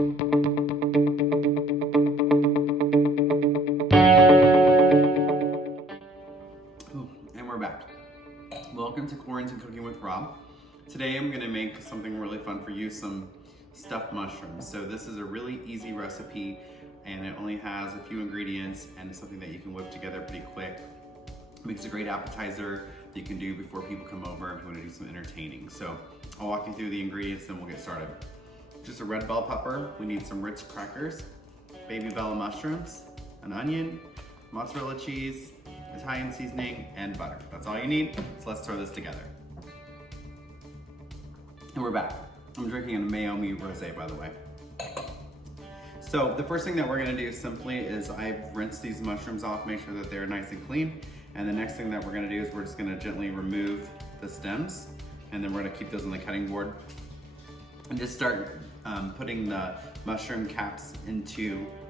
And we're back. Welcome to Quarantine Cooking with Rob. Today I'm going to make something really fun for you, some stuffed mushrooms. So this is a really easy recipe and it only has a few ingredients and it's something that you can whip together pretty quick. It makes a great appetizer that you can do before people come over if you want to do some entertaining. So I'll walk you through the ingredients then we'll get started. Just a red bell pepper, we need some Ritz crackers, baby bell mushrooms, an onion, mozzarella cheese, Italian seasoning, and butter. That's all you need, so let's throw this together. And we're back. I'm drinking a Mayomi Rosé, by the way. So the first thing that we're gonna do simply is I've rinsed these mushrooms off, make sure that they're nice and clean. And the next thing that we're gonna do is we're just gonna gently remove the stems, and then we're gonna keep those on the cutting board. And just start putting the mushroom caps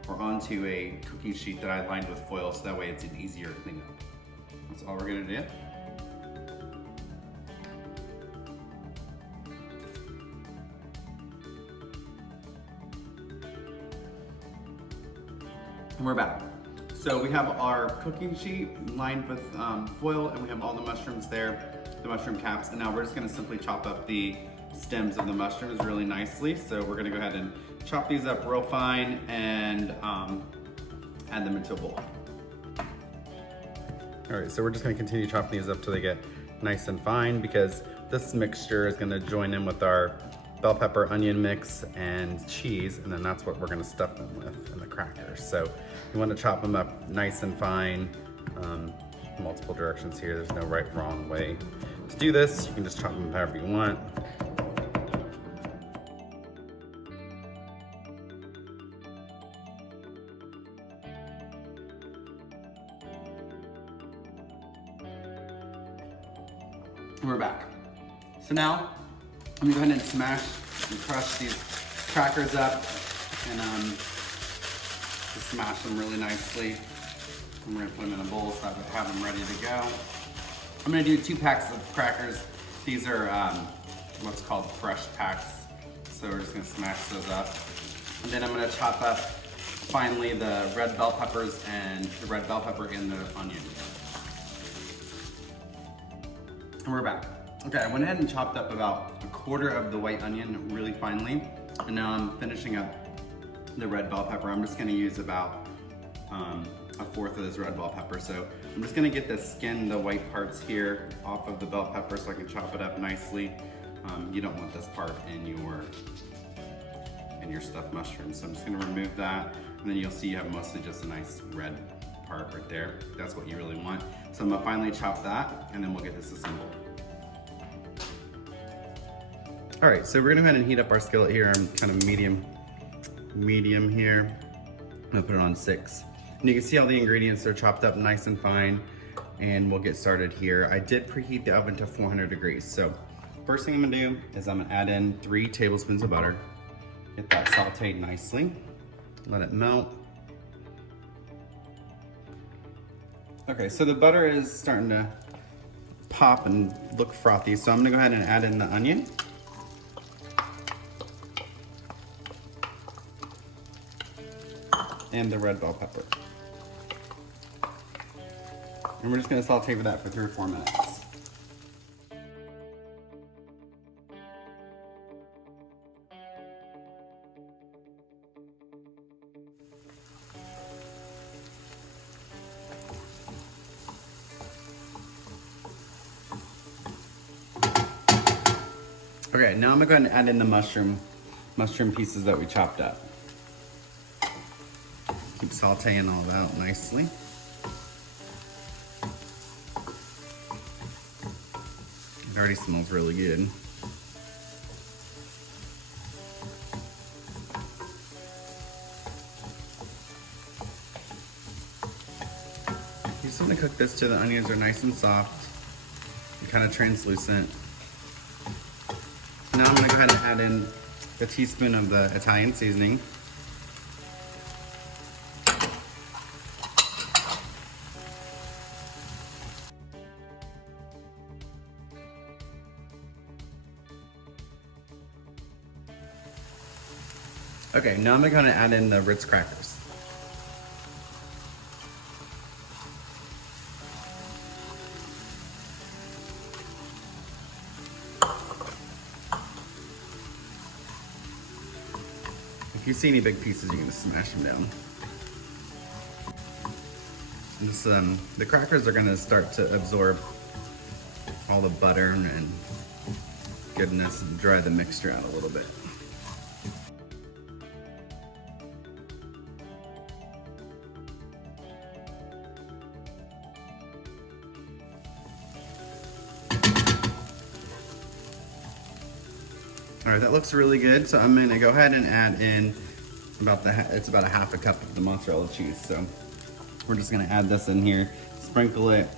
onto a cookie sheet that I lined with foil, so that way it's an easier cleanup. That's all we're gonna do. And we're back. So we have our cooking sheet lined with foil and we have all the mushrooms there, the mushroom caps, and now we're just gonna simply chop up the stems of the mushrooms really nicely. So we're gonna go ahead and chop these up real fine and add them into a bowl. All right, so we're just gonna continue chopping these up till they get nice and fine because this mixture is gonna join in with our bell pepper onion mix and cheese, and then that's what we're gonna stuff them with, and the crackers. So you wanna chop them up nice and fine, multiple directions here. There's no right, wrong way to do this. You can just chop them however you want. We're back. So now, I'm gonna go ahead and smash and crush these crackers up and just smash them really nicely. I'm gonna put them in a bowl so I have them ready to go. I'm gonna do 2 packs of crackers. These are what's called fresh packs. So we're just gonna smash those up. And then I'm gonna chop up finally the red bell peppers and the red bell pepper and the onion. And we're back. Okay, I went ahead and chopped up about 1/4 of the white onion really finely. And now I'm finishing up the red bell pepper. I'm just gonna use about 1/4 of this red bell pepper. So I'm just gonna get the skin, the white parts here off of the bell pepper so I can chop it up nicely. You don't want this part in your stuffed mushrooms. So I'm just gonna remove that. And then you'll see you have mostly just a nice red part right there. That's what you really want. So I'm gonna finally chop that and then we'll get this assembled. All right, so we're gonna go ahead and heat up our skillet here. I'm kind of medium here. I'm gonna put it on 6. And you can see all the ingredients are chopped up nice and fine, and we'll get started here. I did preheat the oven to 400 degrees. So first thing I'm gonna do is I'm gonna add in 3 tablespoons of butter. Get that sauteed nicely. Let it melt. Okay, so the butter is starting to pop and look frothy, so I'm gonna go ahead and add in the onion. And the red bell pepper. And we're just gonna saute with that for 3 or 4 minutes. Okay, now I'm gonna go ahead and add in the mushroom pieces that we chopped up. Keep sauteing all that out nicely. It already smells really good. You just want to cook this till the onions are nice and soft and kind of translucent. Now I'm going to go ahead and add in a teaspoon of the Italian seasoning. Okay, now I'm gonna add in the Ritz crackers. If you see any big pieces, you can just smash them down. This, the crackers are gonna start to absorb all the butter and goodness and dry the mixture out a little bit. All right, that looks really good. So I'm gonna go ahead and add in it's about a half a cup of the mozzarella cheese. So we're just gonna add this in here, sprinkle it,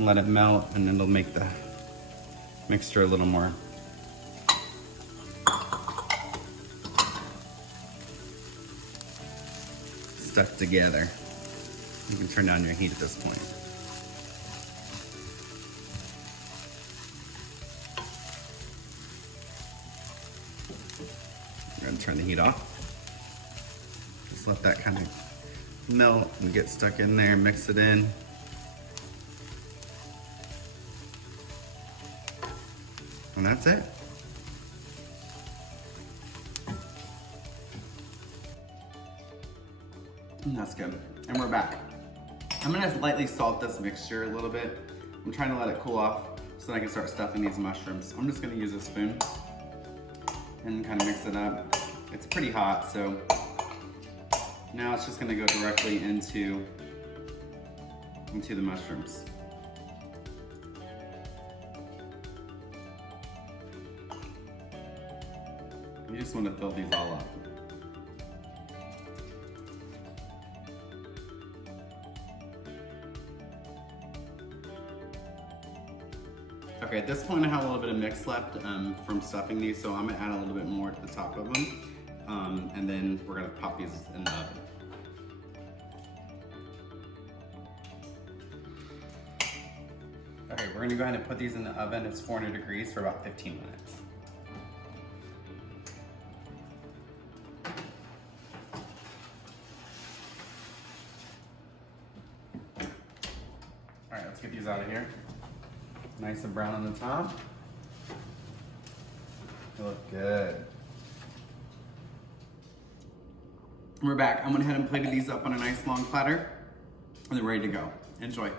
let it melt, and then it'll make the mixture a little more stuck together. You can turn down your heat at this point. I'm gonna turn the heat off. Just let that kind of melt and get stuck in there, mix it in. And that's it. And that's good. And we're back. I'm gonna lightly salt this mixture a little bit. I'm trying to let it cool off so that I can start stuffing these mushrooms. I'm just gonna use a spoon and kind of mix it up. It's pretty hot, so now it's just gonna go directly into the mushrooms. You just want to fill these all up. Okay, at this point I have a little bit of mix left from stuffing these, so I'm gonna add a little bit more to the top of them, and then we're gonna pop these in the oven. Okay, we're gonna go ahead and put these in the oven. It's 400 degrees for about 15 minutes. All right, let's get these out of here. Nice and brown on the top. They look good. We're back. I went ahead and plated these up on a nice long platter, and they're ready to go. Enjoy.